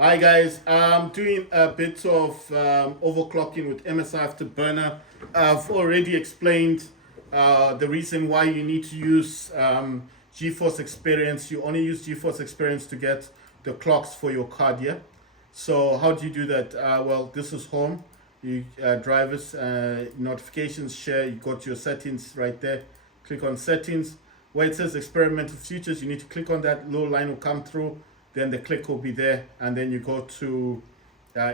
Hi guys, I'm doing a bit of overclocking with MSI Afterburner. I've already explained the reason why you need to use GeForce Experience. You only use GeForce Experience to get the clocks for your card, yeah? So how do you do that? Well, this is home. You drivers, notifications, share, you got your settings right there. Click on settings. Where it says experimental features, you need to click on that. Little line will come through, then the click will be there, and then you go to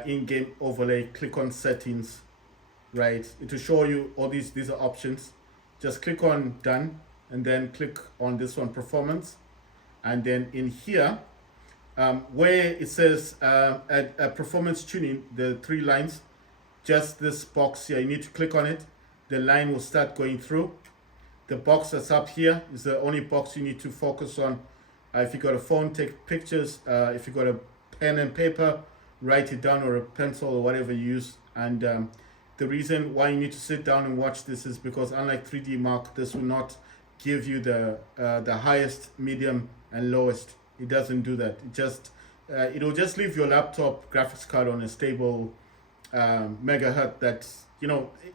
in-game overlay, click on settings, right? It will show you all these are options. Just click on done, and then click on this one, performance, and then in here where it says performance tuning, the three lines, just this box here, you need to click on it. The line will start going through. The box that's up here is the only box you need to focus on. If you got a phone, take pictures. If you got a pen and paper, write it down, or a pencil, or whatever you use. And the reason why you need to sit down and watch this is because unlike 3D Mark, this will not give you the highest, medium, and lowest. It doesn't do that. It'll just leave your laptop graphics card on a stable megahertz that,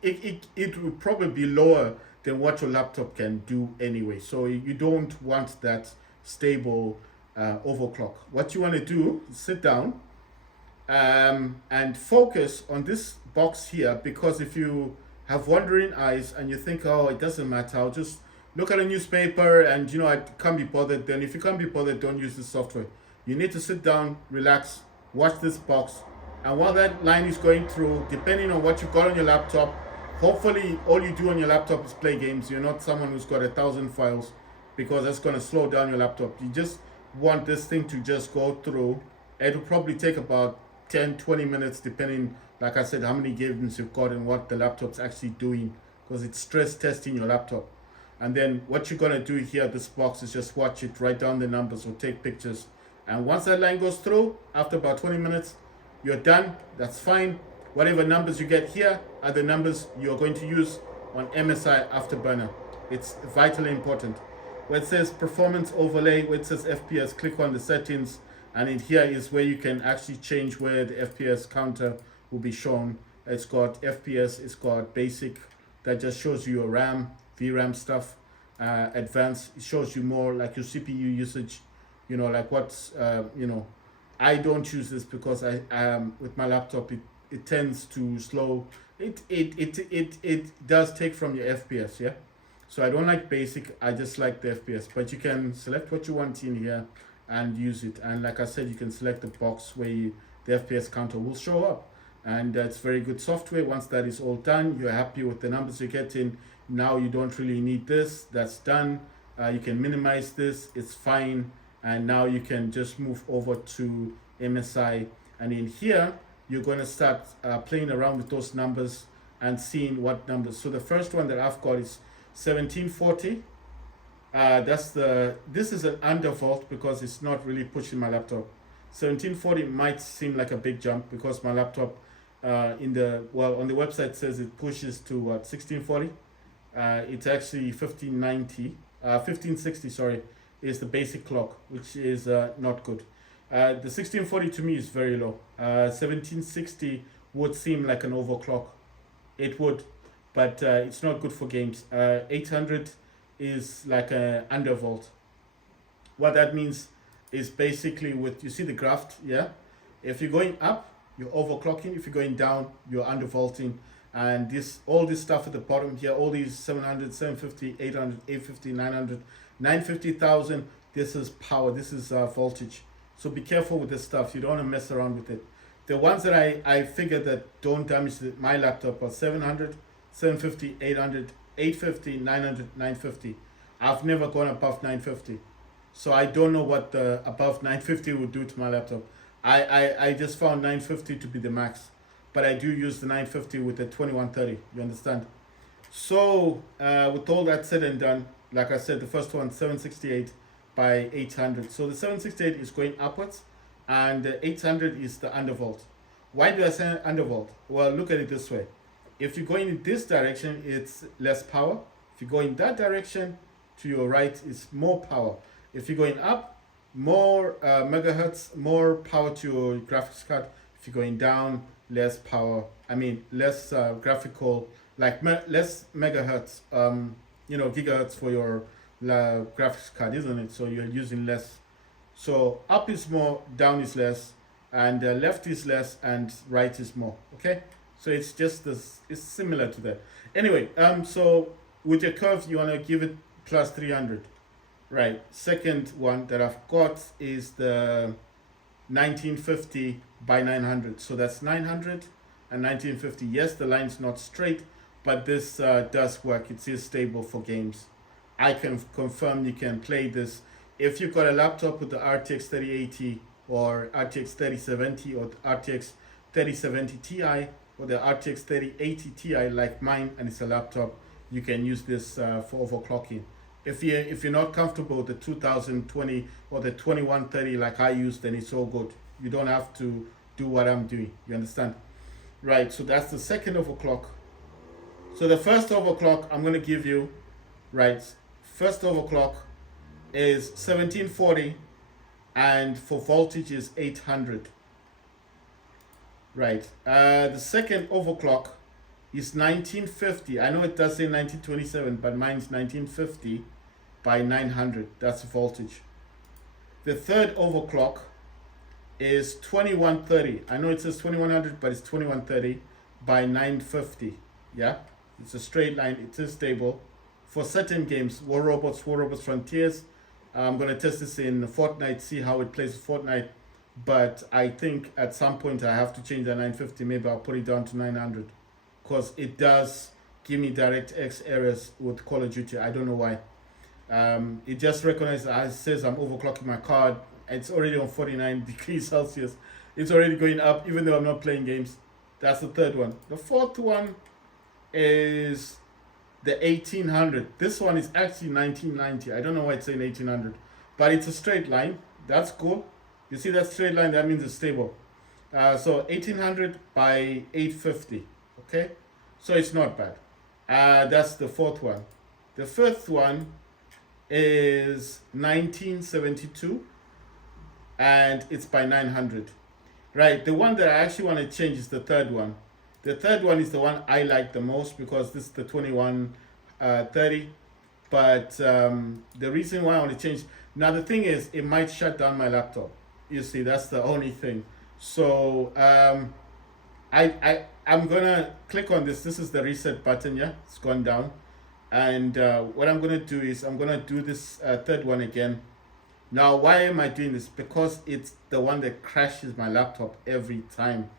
it will probably be lower than what your laptop can do anyway. So you don't want that stable overclock. What you want to do is sit down and focus on this box here, because if you have wandering eyes and you think, oh, it doesn't matter, I'll just look at a newspaper and I can't be bothered, then if you can't be bothered, don't use the software. You need to sit down, relax, watch this box, and while that line is going through, depending on what you got on your laptop, hopefully all you do on your laptop is play games. You're not someone who's got 1,000 files, because that's going to slow down your laptop. You just want this thing to just go through. It'll probably take about 10-20 minutes, depending, like I said, how many games you've got and what the laptop's actually doing, because it's stress testing your laptop. And then what you're going to do here, this box, is just watch it, write down the numbers or take pictures. And once that line goes through, after about 20 minutes, you're done. That's fine. Whatever numbers you get here are the numbers you're going to use on MSI Afterburner. It's vitally important. Where it says performance overlay, where it says FPS, click on the settings, and in here is where you can actually change where the FPS counter will be shown. It's got FPS, it's got basic, that just shows you your RAM, VRAM stuff. Advanced, it shows you more like your CPU usage, like what's, I don't use this because I with my laptop, it tends to slow. It does take from your FPS, yeah. So I don't like basic, I just like the FPS. But you can select what you want in here and use it. And like I said, you can select the box where the FPS counter will show up. And that's very good software. Once that is all done, you're happy with the numbers you're getting. Now you don't really need this. That's done. You can minimize this. It's fine. And now you can just move over to MSI. And in here, you're going to start playing around with those numbers and seeing what numbers. So the first one that I've got is 1740. This is an undervolt because it's not really pushing my laptop. 1740 might seem like a big jump because my laptop on the website says it pushes to 1640. It's actually 1560, sorry, is the basic clock, which is not good. The 1640 to me is very low. 1760 would seem like an overclock. It would, but it's not good for games. 800 is like an undervolt. What that means is basically you see the graph, yeah? If you're going up, you're overclocking. If you're going down, you're undervolting. And all this stuff at the bottom here, all these 700, 750, 800, 850, 900, 950,000, this is power, this is voltage. So be careful with this stuff. You don't want to mess around with it. The ones that I figured that don't damage my laptop are 700, 750, 800, 850, 900, 950. I've never gone above 950. So I don't know what the above 950 would do to my laptop. I just found 950 to be the max. But I do use the 950 with the 2130. You understand? So with all that said and done, like I said, the first one, 768 by 800. So the 768 is going upwards, and the 800 is the undervolt. Why do I say undervolt? Well, look at it this way. If you're going in this direction, it's less power. If you go in that direction, to your right, it's more power. If you're going up, more megahertz, more power to your graphics card. If you're going down, less power. I mean, less graphical, like less megahertz, gigahertz for your graphics card, isn't it? So you're using less. So up is more, down is less, and left is less, and right is more. Okay, so it's just this. It's similar to that. Anyway, so with your curve, you wanna give it plus 300. Right. Second one that I've got is the 1950 by 900. So that's 900 and 1950. Yes, the line's not straight, but this does work. It is stable for games. I can confirm you can play this. If you've got a laptop with the RTX 3080 or RTX 3070 or RTX 3070 Ti or the RTX 3080 Ti like mine, and it's a laptop, you can use this for overclocking. If you're not comfortable with the 2020 or the 2130 like I use, then it's all good. You don't have to do what I'm doing. You understand? Right. So that's the second overclock. So the first overclock I'm gonna give you, right? First overclock is 1740, and for voltage is 800. Right. The second overclock is 1950. I know it does say 1927, but mine's 1950 by 900. That's voltage. The third overclock is 2130. I know it says 2100, but it's 2130 by 950. Yeah, it's a straight line. It is stable for certain games. War Robots Frontiers. I'm gonna test this in Fortnite, see how it plays Fortnite. But I think at some point I have to change the 950. Maybe I'll put it down to 900. Because it does give me DirectX errors with Call of Duty. I don't know why. It just recognizes, it says I'm overclocking my card. It's already on 49 degrees Celsius. It's already going up even though I'm not playing games. That's the third one. The fourth one is the 1800. This one is actually 1990. I don't know why it's saying 1800. But it's a straight line. That's cool. You see that straight line? That means it's stable. So 1800 by 850. Okay, so it's not bad. That's the fourth one. The fifth one is 1972, and it's by 900. Right, the one that I actually want to change is the third one. The third one is the one I like the most because this is the 2130. But the reason why I want to change, now the thing is, it might shut down my laptop. You see, that's the only thing. So I'm gonna click on this. This is the reset button. Yeah, it's gone down. And what I'm gonna do is I'm gonna do this third one again. Now, why am I doing this? Because it's the one that crashes my laptop every time.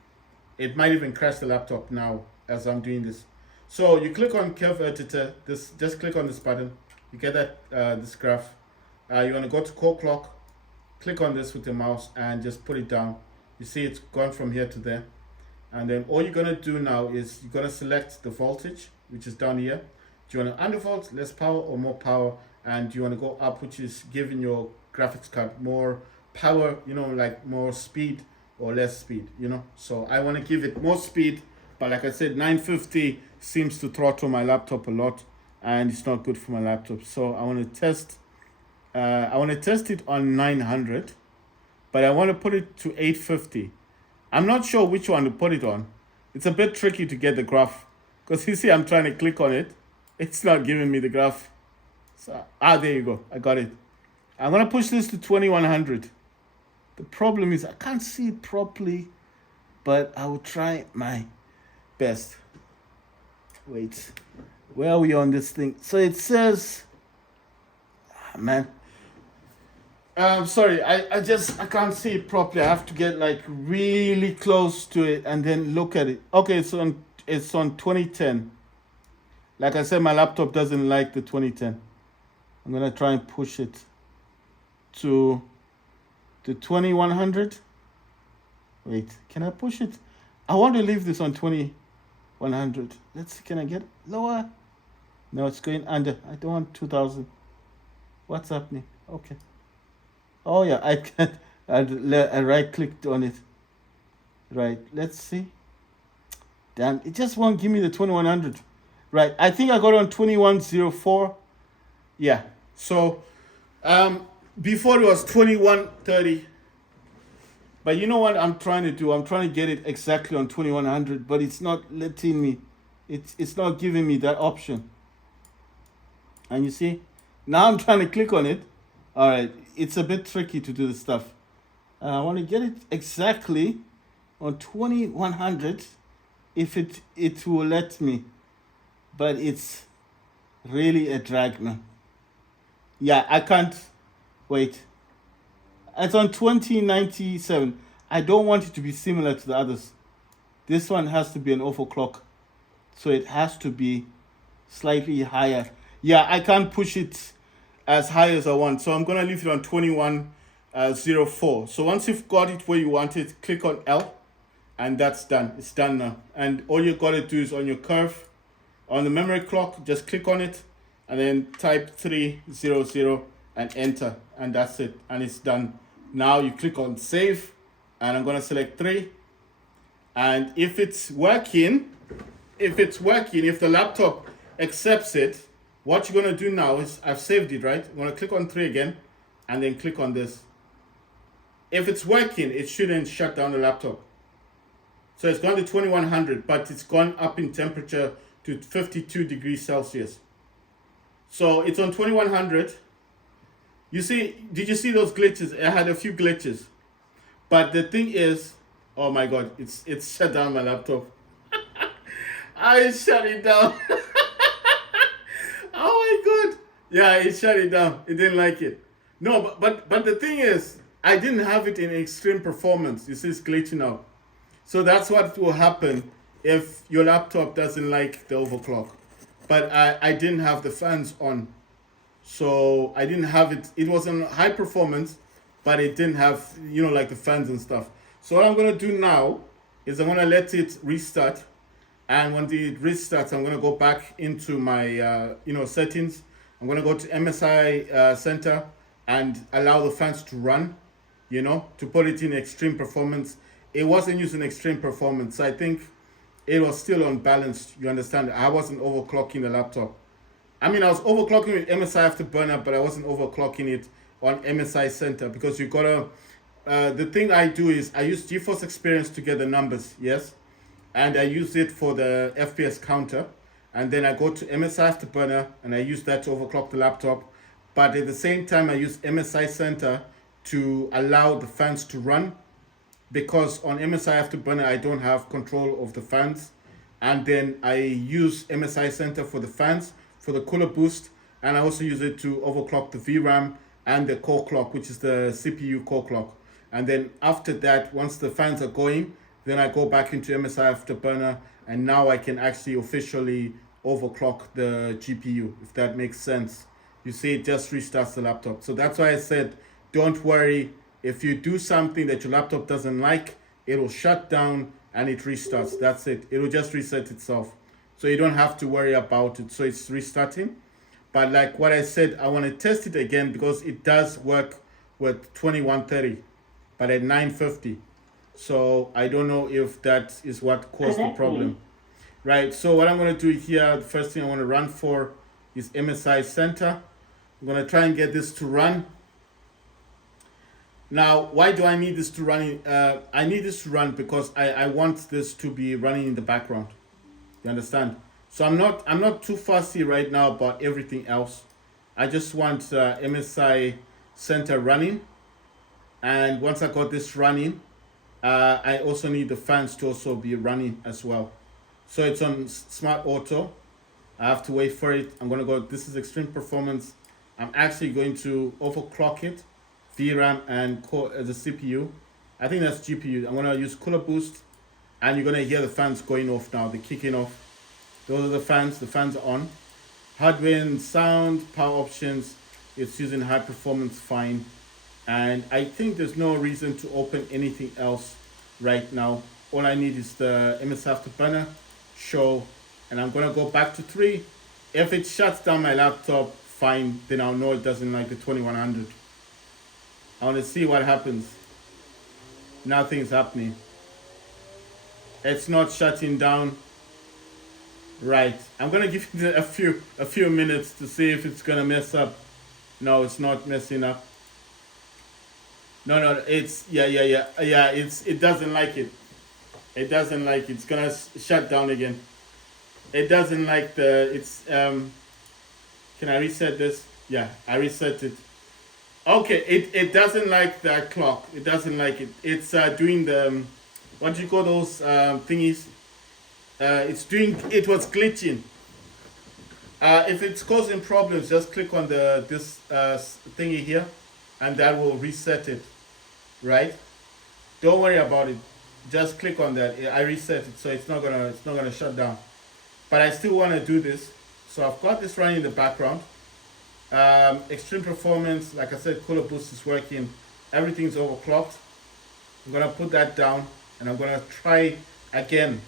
It might even crash the laptop now as I'm doing this. So you click on Curve Editor. Just click on this button. You get that this graph. You wanna go to Core Clock. Click on this with your mouse and just put it down. You see it's gone from here to there. And then all you're gonna do now is you're gonna select the voltage, which is down here. Do you want to undervolt, less power, or more power? And do you want to go up, which is giving your graphics card more power, like more speed or less speed, So I want to give it more speed, but like I said, 950 seems to throttle my laptop a lot, and it's not good for my laptop. So I want to test. I want to test it on 900, but I want to put it to 850. I'm not sure which one to put it on. It's a bit tricky to get the graph because you see I'm trying to click on it. It's not giving me the graph. So, there you go. I got it. I'm going to push this to 2100. The problem is I can't see it properly, but I will try my best. Wait. Where are we on this thing? So it says, man. Sorry, I can't see it properly. I have to get like really close to it and then look at it. Okay, it's on 2010. Like I said, my laptop doesn't like the 2010. I'm gonna try and push it to the 2100. Wait, can I push it? I want to leave this on 2100. Let's see, can I get it lower? No, it's going under. I don't want 2000. What's happening? Okay. Oh yeah, I can't. I right clicked on it. Right, let's see. Damn, it just won't give me the 2100. Right, I think I got on 2104. Yeah. So Before it was 2130. But you know what I'm trying to do? I'm trying to get it exactly on 2100, but it's not letting me. It's not giving me that option. And you see, now I'm trying to click on it. All right, it's a bit tricky to do this stuff. I want to get it exactly on 2100 if it will let me, but it's really a drag, man. Yeah, I can't wait. It's on 2097. I don't want it to be similar to the others. This one has to be an overclock, so it has to be slightly higher. Yeah, I can't push it as high as I want, so I'm gonna leave it on 2104. So once you've got it where you want it, click on L, and that's done. It's done now. And all you gotta do is on your curve, on the memory clock, just click on it, and then type 300 and enter, and that's it, and it's done. Now you click on save, and I'm gonna select 3, and if it's working, if the laptop accepts it, what you're gonna do now is, I've saved it, right? I'm gonna click on 3 again, and then click on this. If it's working, it shouldn't shut down the laptop. So it's gone to 2100, but it's gone up in temperature to 52 degrees Celsius. So it's on 2100. You see, did you see those glitches? I had a few glitches. But the thing is, oh my God, it's shut down my laptop. I shut it down. Oh my God. Yeah, it shut it down. It didn't like it. No, but the thing is, I didn't have it in extreme performance. You see, it's glitching out. So that's what will happen if your laptop doesn't like the overclock. But I didn't have the fans on. So I didn't have it. It was on high performance, but it didn't have, like the fans and stuff. So what I'm going to do now is I'm going to let it restart. And when it restarts, I'm going to go back into my, settings. I'm going to go to MSI Center and allow the fans to run, to put it in extreme performance. It wasn't using extreme performance. I think it was still unbalanced. You understand? I wasn't overclocking the laptop. I mean, I was overclocking with MSI Afterburner, but I wasn't overclocking it on MSI Center, because you gotta. The thing I do is I use GeForce Experience to get the numbers, yes, and I use it for the FPS counter, and then I go to MSI Afterburner and I use that to overclock the laptop, but at the same time I use MSI Center to allow the fans to run, because on MSI Afterburner I don't have control of the fans, and then I use MSI Center for the fans, for the cooler boost, and I also use it to overclock the VRAM and the core clock, which is the CPU core clock. And then after that, once the fans are going, then I go back into MSI Afterburner, and now I can actually officially overclock the GPU, if that makes sense. You see, it just restarts the laptop. So that's why I said, don't worry. If you do something that your laptop doesn't like, it'll shut down and it restarts. That's it. It'll just reset itself. So you don't have to worry about it. So it's restarting. But like what I said, I want to test it again, because it does work with 2130, but at 950. So I don't know if that is what caused the problem. Right, so what I'm going to do here, the first thing I want to run for is MSI Center. I'm going to try and get this to run. Now, why do I need this to run? I need this to run because I want this to be running in the background. You understand? So I'm not too fussy right now about everything else. I just want MSI Center running, and once I got this running, I also need the fans to also be running as well. So it's on Smart Auto. I have to wait for it. I'm gonna go. This is extreme performance. I'm actually going to overclock it, VRAM and core the CPU. I think that's GPU. I'm gonna use cooler boost. And you're going to hear the fans going off now. They're kicking off. Those are the fans. The fans are on. Hardware and sound, power options. It's using high performance fine. And I think there's no reason to open anything else right now. All I need is the MSI Afterburner show. And I'm going to go back to 3. If it shuts down my laptop, fine. Then I'll know it doesn't like the 2100. I want to see what happens. Nothing's happening. It's not shutting down. Right. I'm gonna give it a few minutes to see if it's gonna mess up. No, it's not messing up. No, no, it's yeah. It doesn't like it. It doesn't like it's gonna shut down again. It doesn't like the it's Can I reset this? Yeah, I reset it. Okay, it doesn't like that clock. It doesn't like it. It's doing the what do you call those thingies? It's doing. It was glitching. If it's causing problems, just click on the this thingy here, and that will reset it. Right? Don't worry about it. Just click on that. I reset it, so it's not gonna shut down. But I still want to do this, so I've got this running in the background. Extreme performance, like I said, cooler boost is working. Everything's overclocked. I'm gonna put that down, and I'm gonna try again.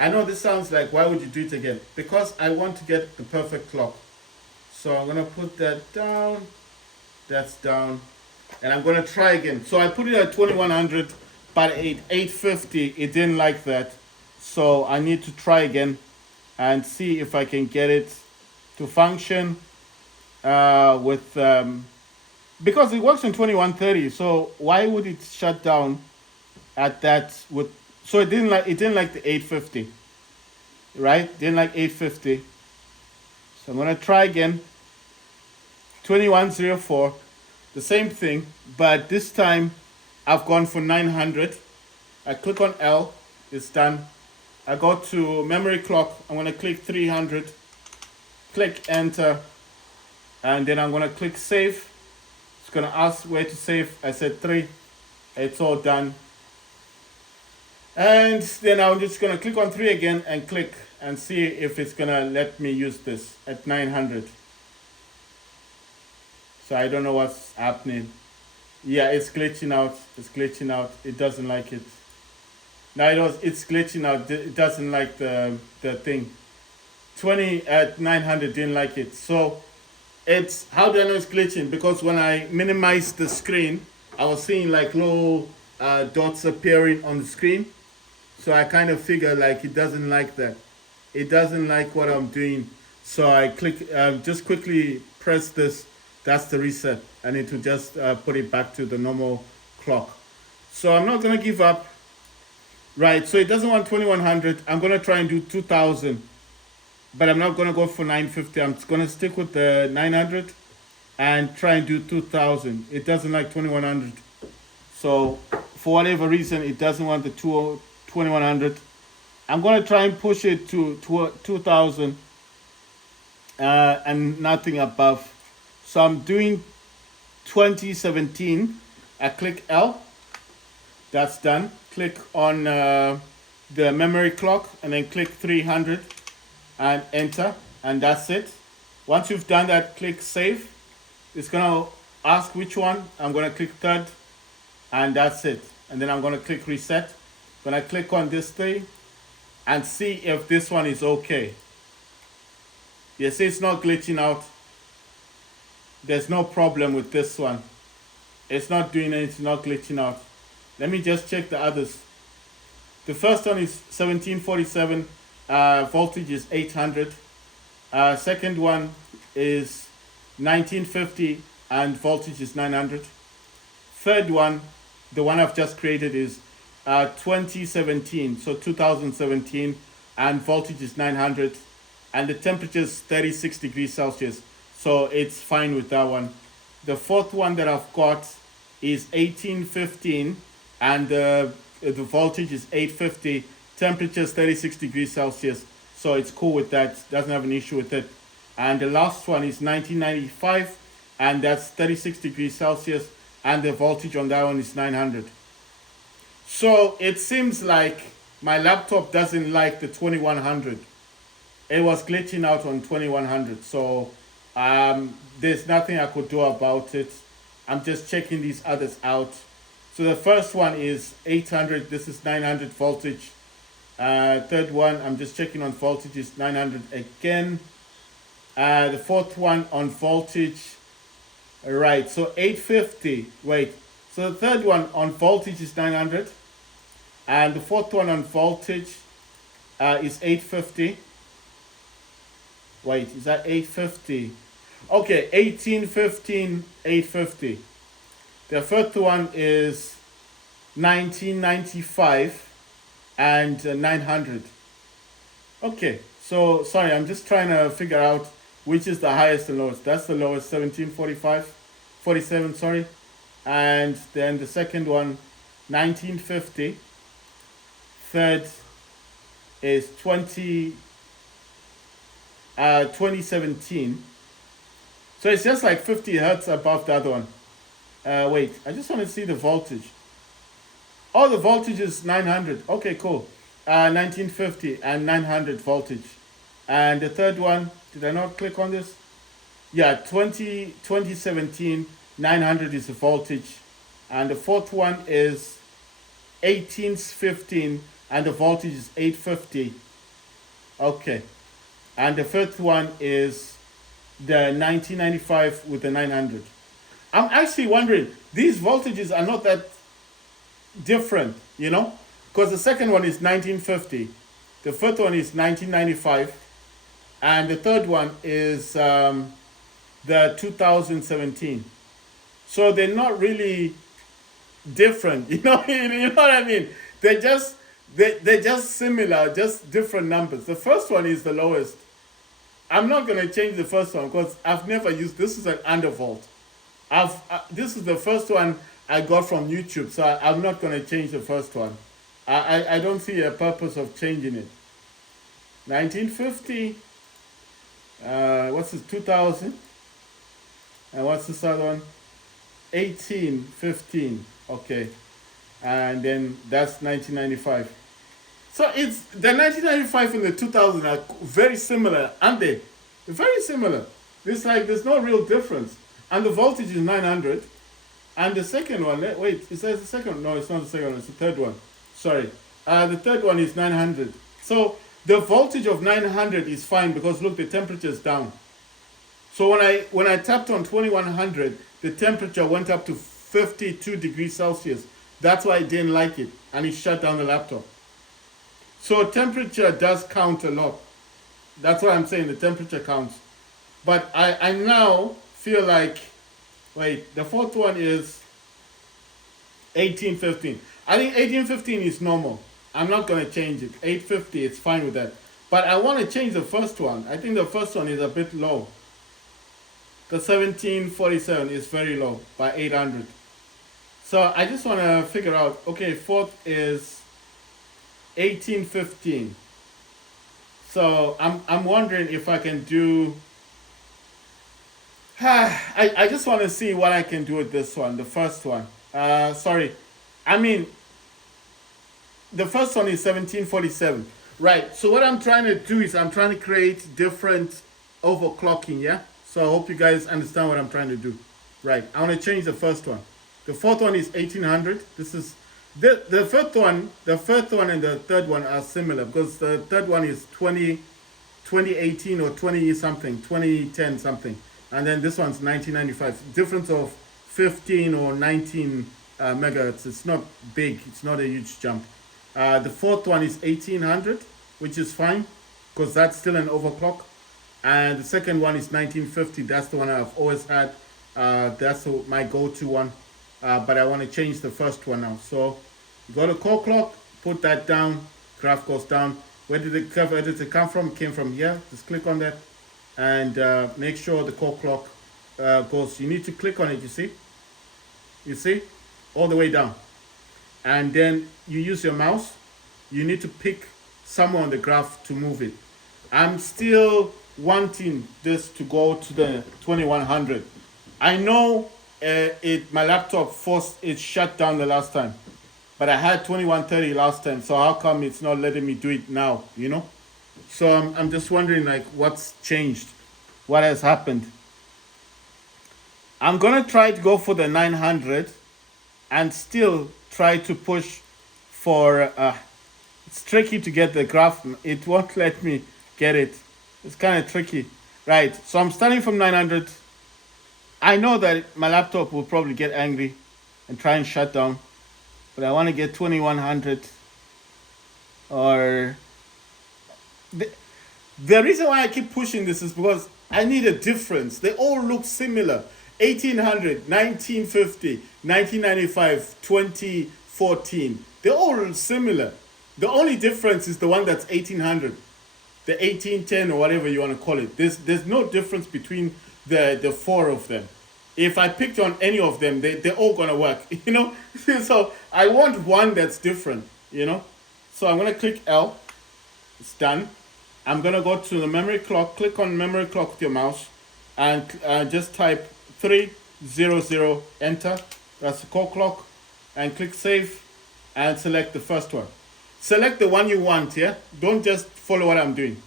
I know this sounds like, why would you do it again? Because I want to get the perfect clock. So I'm gonna put that down. That's down, and I'm gonna try again. So I put it at 2100, but at 850 it didn't like that. So I need to try again and see if I can get it to function with because it works on 2130. So why would it shut down at that with? So it didn't like the 850, right? Didn't like 850. So I'm gonna try again. 2104, the same thing, but this time I've gone for 900. I click on L, it's done. I go to memory clock. I'm gonna click 300, click enter, and then I'm gonna click save. It's gonna ask where to save. I said 3. It's all done. And then I'm just gonna click on 3 again and click and see if it's gonna let me use this at 900. So I don't know what's happening. Yeah, it's glitching out. It's glitching out. It doesn't like it. Now it's glitching out. It doesn't like the thing. 20 at 900 didn't like it. So it's, how do I know it's glitching? Because when I minimized the screen, I was seeing like little dots appearing on the screen. So I kind of figure like it doesn't like that. It doesn't like what I'm doing. So I click, just quickly press this. That's the reset. I need to just put it back to the normal clock. So I'm not gonna give up. Right, so it doesn't want 2100. I'm gonna try and do 2000, but I'm not gonna go for 950. I'm gonna stick with the 900 and try and do 2000. It doesn't like 2100. So for whatever reason, it doesn't want the 2100. I'm gonna try and push it to 2000 and nothing above. So I'm doing 2017. I click L. That's done. Click on the memory clock and then click 300 and enter, and that's it. Once you've done that, click save. It's gonna ask which one. I'm gonna click third, and that's it. And then I'm gonna click reset. Gonna click on this thing and see if this one is okay. You see it's not glitching out. There's no problem with this one. It's not doing anything, not glitching out. Let me just check the others. The first one is 1747, voltage is 800. Second one is 1950 and voltage is 900. Third one, the one I've just created, is 2017, so 2017, and voltage is 900, and the temperature is 36 degrees Celsius, so it's fine with that one. The fourth one that I've got is 1815, and the voltage is 850, temperature is 36 degrees Celsius, so it's cool with that, doesn't have an issue with it. And the last one is 1995, and that's 36 degrees Celsius, and the voltage on that one is 900. So it seems like my laptop doesn't like the 2100. It was glitching out on 2100, so there's nothing I could do about it. I'm just checking these others out. So the first one is 800, this is 900 voltage. Third one, I'm just checking on voltage, is 900 again. The fourth one on voltage, right, so 850, wait. So the third one on voltage is 900. And the fourth one on voltage is 850. Wait, is that 850? Okay, 1815, 850. The first one is 1995 and 900. Okay, so sorry, I'm just trying to figure out which is the highest and lowest. That's the lowest, 1745, 47, sorry. And then the second one, 1950. Third is 2017. So it's just like 50 hertz above the other one. Wait, I just want to see the voltage. Oh, the voltage is 900. Okay, cool. 1950 and 900 voltage. And the third one, did I not click on this? Yeah, 2017, 900 is the voltage. And the fourth one is 1815 and the voltage is 850. Okay. And the fifth one is the 1995 with the 900. I'm actually wondering, these voltages are not that different, you know? Because the second one is 1950, the fifth one is 1995, and the third one is the 2017. So they're not really different, you know, you know what I mean? They're just similar, just different numbers. The first one is the lowest. I'm not going to change the first one because I've never used, this is an undervolt. This is the first one I got from YouTube, so I'm not going to change the first one. I don't see a purpose of changing it. 1950, what's this, 2000? And what's this other one? 1815, okay. And then that's 1995. So it's the 1995 and the 2000 are very similar, aren't they? Very similar. It's like there's no real difference. And the voltage is 900. And the second one, wait, it says the second one. No, it's not the second one, it's the third one. Sorry. The third one is 900. So the voltage of 900 is fine because look, the temperature is down. So when I tapped on 2100, the temperature went up to 52 degrees Celsius. That's why I didn't like it, and it shut down the laptop. So temperature does count a lot. That's what I'm saying, the temperature counts. But I now feel like, wait, the fourth one is 1815. I think 1815 is normal. I'm not going to change it. 850, it's fine with that. But I want to change the first one. I think the first one is a bit low. The 1747 is very low by 800. So I just want to figure out, okay, fourth is 1815. So I'm wondering if I can do, I just want to see what I can do with this one, the first one. Sorry, I mean, the first one is 1747. Right, so what I'm trying to do is I'm trying to create different overclocking, yeah? So I hope you guys understand what I'm trying to do. Right, I want to change the first one. The fourth one is 1800. This is, the first one and the third one are similar because the third one is 2018 or 20 something, 2010 something. And then this one's 1995. Difference of 15 or 19 megahertz. It's not big. It's not a huge jump. The fourth one is 1800, which is fine because that's still an overclock. And the second one is 1950. That's the one I've always had. That's my go-to one. But I want to change the first one now. So you go to core clock, put that down, graph goes down. Where did it come from? It came from here. Just click on that and make sure the core clock goes. You need to click on it, you see? You see? All the way down. And then you use your mouse. You need to pick somewhere on the graph to move it. I'm still wanting this to go to the 2100. I know my laptop forced it shut down the last time, but I had 2130 last time, so how come it's not letting me do it now, you know? So I'm just wondering, like, what's changed? What has happened? I'm gonna try to go for the 900 and still try to push for, it's tricky to get the graph. It won't let me get it. It's kind of tricky. Right, so I'm starting from 900. I know that my laptop will probably get angry and try and shut down, but I want to get 2100 or the reason why I keep pushing this is because I need a difference. They all look similar. 1800, 1950, 1995, 2014. They're all similar. The only difference is the one that's 1800, the 1810 or whatever you want to call it. There's no difference between the four of them. If I picked on any of them, they're all gonna work, you know. So I want one that's different, you know. So I'm gonna click L. It's done. I'm gonna go to the memory clock. Click on memory clock with your mouse, and just type 300, enter. That's the core clock, and click save, and select the first one. Select the one you want. Yeah. Don't just follow what I'm doing.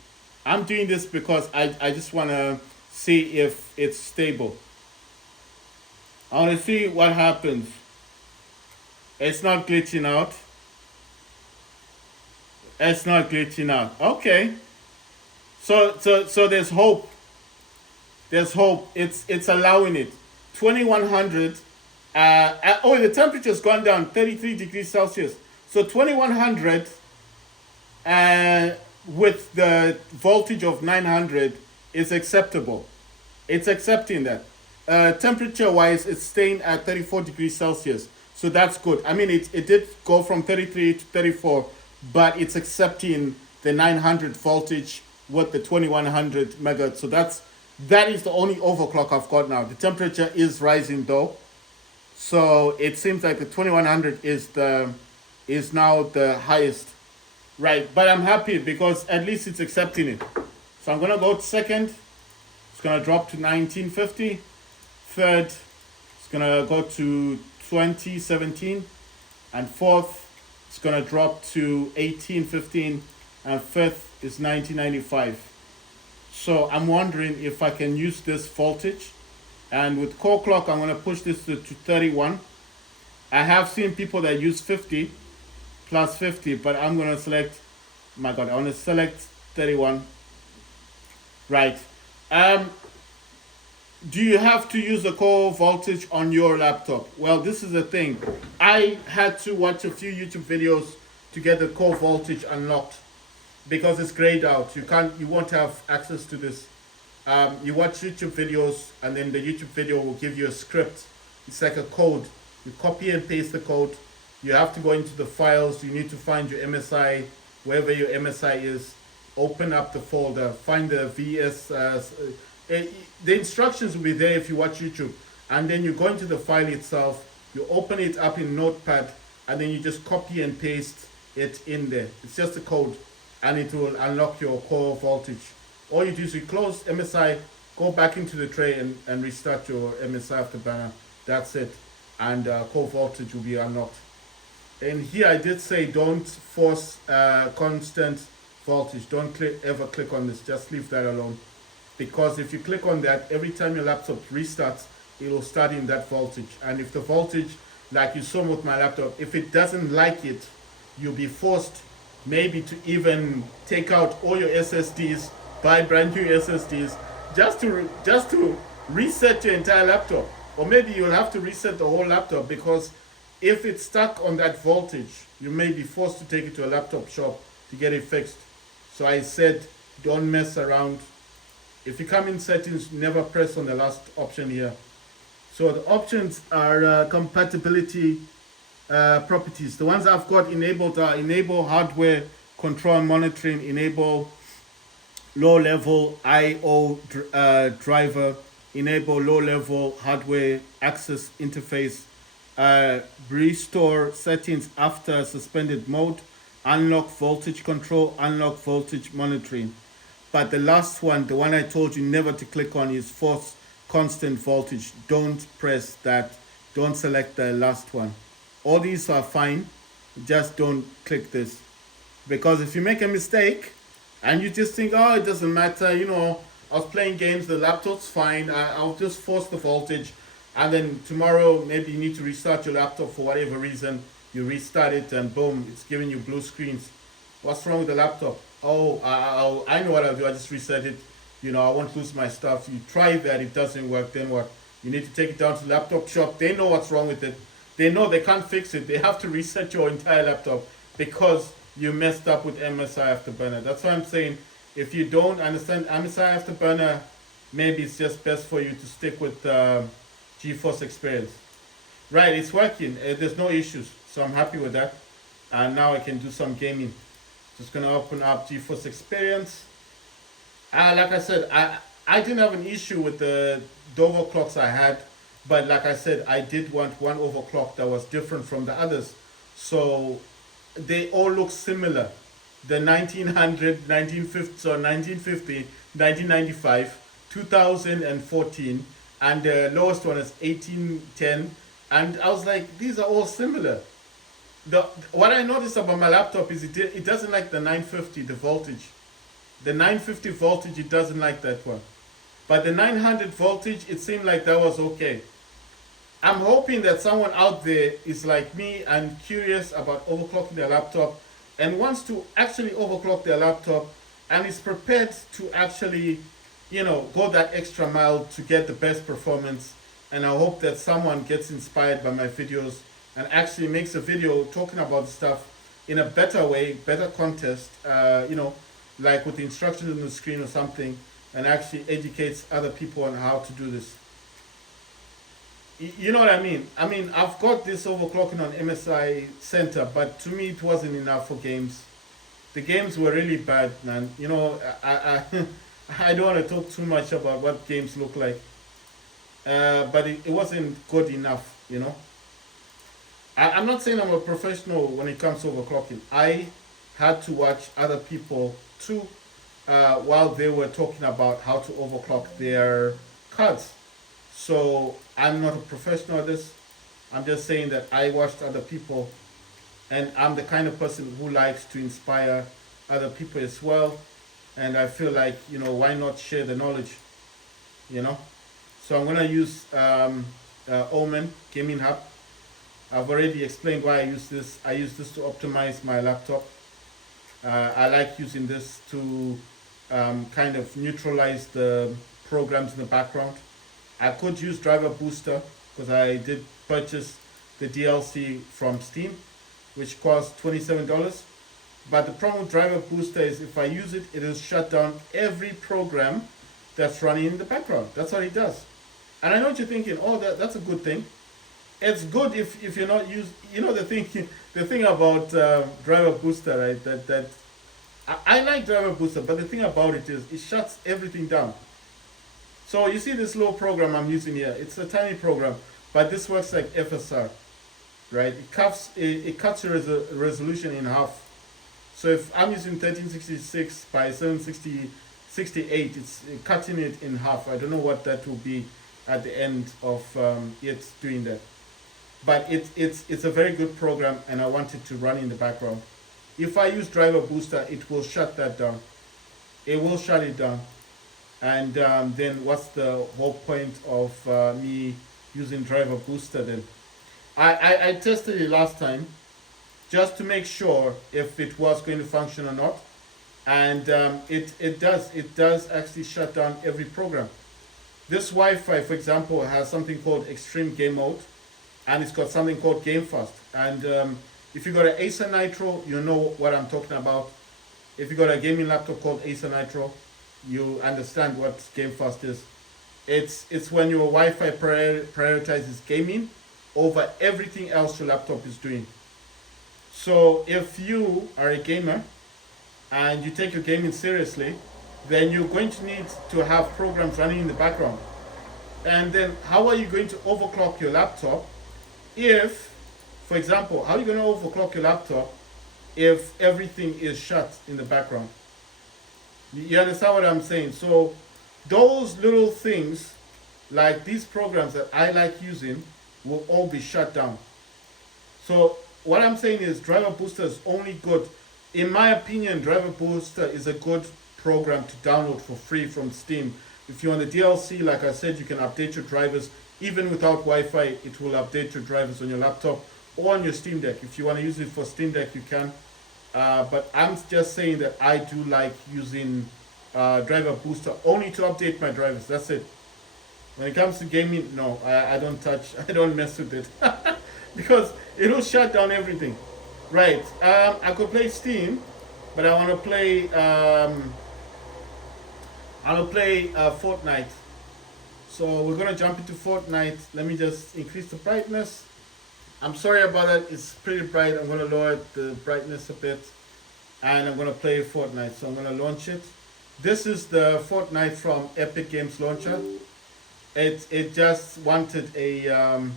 I'm doing this because I just wanna see if it's stable. I want to see what happens. It's not glitching out. It's not glitching out. Okay. So there's hope. There's hope. It's allowing it. 2100. Oh, the temperature's gone down 33 degrees Celsius. So 2100 with the voltage of 900 is acceptable. It's accepting that. Temperature wise, it's staying at 34 degrees Celsius. So that's good. I mean, it did go from 33 to 34, but it's accepting the 900 voltage with the 2100 megahertz. So that is the only overclock I've got now. The temperature is rising though. So it seems like the 2100 is now the highest. Right, but I'm happy because at least it's accepting it. So I'm gonna go to second. It's gonna drop to 1950. Third, it's gonna go to 2017, and fourth, it's gonna drop to 1815, and fifth is 1995. So I'm wondering if I can use this voltage, and with core clock, I'm gonna push this to 31. I have seen people that use 50 plus 50, but I'm gonna select. My God, I wanna select 31. Right. Do you have to use the core voltage on your laptop? Well, this is the thing. I had to watch a few YouTube videos to get the core voltage unlocked because it's grayed out. You won't have access to this. You watch YouTube videos, and then the YouTube video will give you a script. It's like a code. You copy and paste the code. You have to go into the files. You need to find your MSI, wherever your MSI is. Open up the folder. Find the VS. The instructions will be there if you watch YouTube, and then you go into the file itself, you open it up in Notepad, and then you just copy and paste it in there. It's just a code, and it will unlock your core voltage. All you do is you close MSI, go back into the tray, and restart your MSI Afterburner. That's it, and core voltage will be unlocked. And here I did say don't force constant voltage. Don't ever click on this. Just leave that alone. Because if you click on that, every time your laptop restarts, it will start in that voltage. And if the voltage, like you saw with my laptop, if it doesn't like it, you'll be forced maybe to even take out all your SSDs, buy brand new SSDs, just to reset your entire laptop. Or maybe you'll have to reset the whole laptop, because if it's stuck on that voltage, you may be forced to take it to a laptop shop to get it fixed. So I said, don't mess around. If you come in settings, never press on the last option here. So the options are compatibility properties. The ones I've got enabled are enable hardware control monitoring, enable low level IO driver, enable low level hardware access interface, restore settings after suspended mode, unlock voltage control, unlock voltage monitoring. But the last one, the one I told you never to click on, is force constant voltage. Don't press that. Don't select the last one. All these are fine. Just don't click this. Because if you make a mistake and you just think, oh, it doesn't matter, you know, I was playing games, the laptop's fine, I'll just force the voltage, and then tomorrow maybe you need to restart your laptop for whatever reason, you restart it and boom, it's giving you blue screens. What's wrong with the laptop? Oh, I know what I'll do, I just reset it, you know, I won't lose my stuff. You try that, it doesn't work, then what? You need to take it down to the laptop shop. They know what's wrong with it. They know they can't fix it. They have to reset your entire laptop because you messed up with MSI Afterburner. That's why I'm saying, if you don't understand MSI Afterburner, maybe it's just best for you to stick with GeForce Experience. Right, it's working. There's no issues, so I'm happy with that. And now I can do some gaming. Just gonna open up GeForce Experience. Like I said, I didn't have an issue with the overclocks I had, but like I said, I did want one overclock that was different from the others. So they all look similar. The 1900, 1950, so 1950, 1995, 2014, and the lowest one is 1810. And I was like, these are all similar. What I noticed about my laptop is it doesn't like the 950, the voltage. The 950 voltage, it doesn't like that one. But the 900 voltage, it seemed like that was okay. I'm hoping that someone out there is like me and curious about overclocking their laptop and wants to actually overclock their laptop and is prepared to actually, go that extra mile to get the best performance. And I hope that someone gets inspired by my videos and actually makes a video talking about stuff in a better way, better context, like with the instructions on the screen or something, and actually educates other people on how to do this. You know what I mean? I mean, I've got this overclocking on MSI Center, but to me it wasn't enough for games. The games were really bad, man. I don't want to talk too much about what games look like, but it wasn't good enough. I'm not saying I'm a professional when it comes to overclocking. I had to watch other people too while they were talking about how to overclock their cards. So I'm not a professional at this. I'm just saying that I watched other people, and I'm the kind of person who likes to inspire other people as well. And I feel like, why not share the knowledge. So I'm gonna use Omen Gaming Hub. I've already explained why I use this. I use this to optimize my laptop. I like using this to kind of neutralize the programs in the background. I could use Driver Booster because I did purchase the DLC from Steam, which cost $27. But the problem with Driver Booster is if I use it, it will shut down every program that's running in the background. That's what it does. And I know what you're thinking, oh, that's a good thing. It's good if you're not the thing about Driver Booster, right? That I like Driver Booster, but the thing about it is it shuts everything down. So you see this little program I'm using here. It's a tiny program, but this works like FSR, right? It cuts your resolution in half. So if I'm using 1366 by 768, it's cutting it in half. I don't know what that will be at the end of it doing that. But it's a very good program, and I want it to run in the background. If I use Driver Booster, it will shut that down. It will shut it down. And then what's the whole point of me using Driver Booster then? I tested it last time just to make sure if it was going to function or not. And it does actually shut down every program. This Wi-Fi, for example, has something called Extreme Game Mode, and it's got something called Game Fast. And if you got an Acer Nitro, you know what I'm talking about. If you got a gaming laptop called Acer Nitro, you understand what Game Fast is. It's when your Wi-Fi prioritizes gaming over everything else your laptop is doing. So if you are a gamer and you take your gaming seriously, then you're going to need to have programs running in the background. And then how are you going to overclock your laptop if, for example, how are you going to overclock your laptop if everything is shut in the background? You understand what I'm saying? So those little things, like these programs that I like using, will all be shut down. So what I'm saying is Driver Booster is only good. In my opinion, Driver Booster is a good program to download for free from Steam. If you're on the DLC, like I said, you can update your drivers. Even without Wi-Fi, it will update your drivers on your laptop or on your Steam Deck. If you want to use it for Steam Deck, you can. But I'm just saying that I do like using Driver Booster only to update my drivers. That's it. When it comes to gaming, no, I don't mess with it. Because it'll shut down everything. Right, I could play Steam, but I want to play Fortnite. So we're gonna jump into Fortnite. Let me just increase the brightness. I'm sorry about that. It's pretty bright. I'm gonna lower the brightness a bit, and I'm gonna play Fortnite. So I'm gonna launch it. This is the Fortnite from Epic Games Launcher. It just wanted a an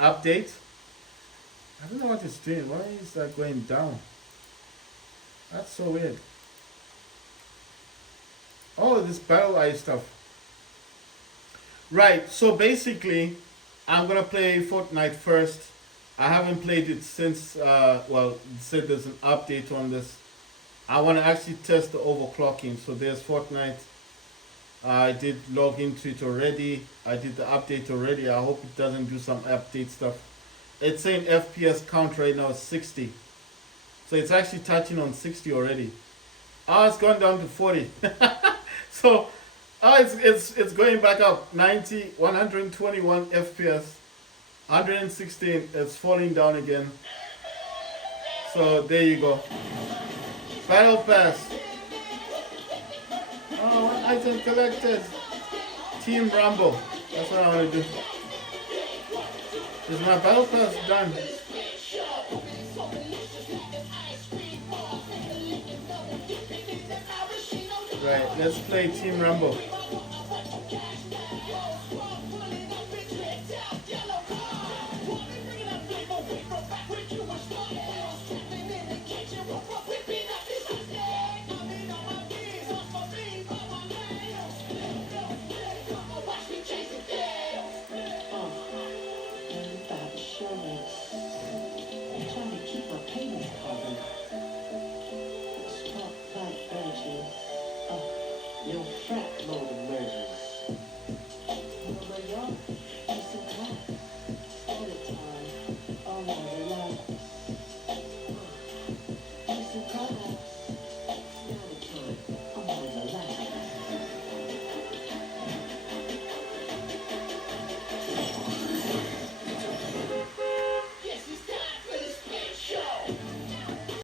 update. I don't know what it's doing. Why is that going down? That's so weird. Oh, this battle eye stuff. Right, so basically, I'm gonna play Fortnite first. I haven't played it since, well, it said there's an update on this. I want to actually test the overclocking. So there's Fortnite. I did log into it already. I did the update already. I hope it doesn't do some update stuff. It's saying FPS count right now is 60. So it's actually touching on 60 already. Oh, it's gone down to 40. So, it's going back up. 90, 121 FPS. 116, it's falling down again. So there you go. Battle Pass. Oh, one item collected. Team Rumble. That's what I want to do. Is my Battle Pass done? Right, let's play Team Rumble.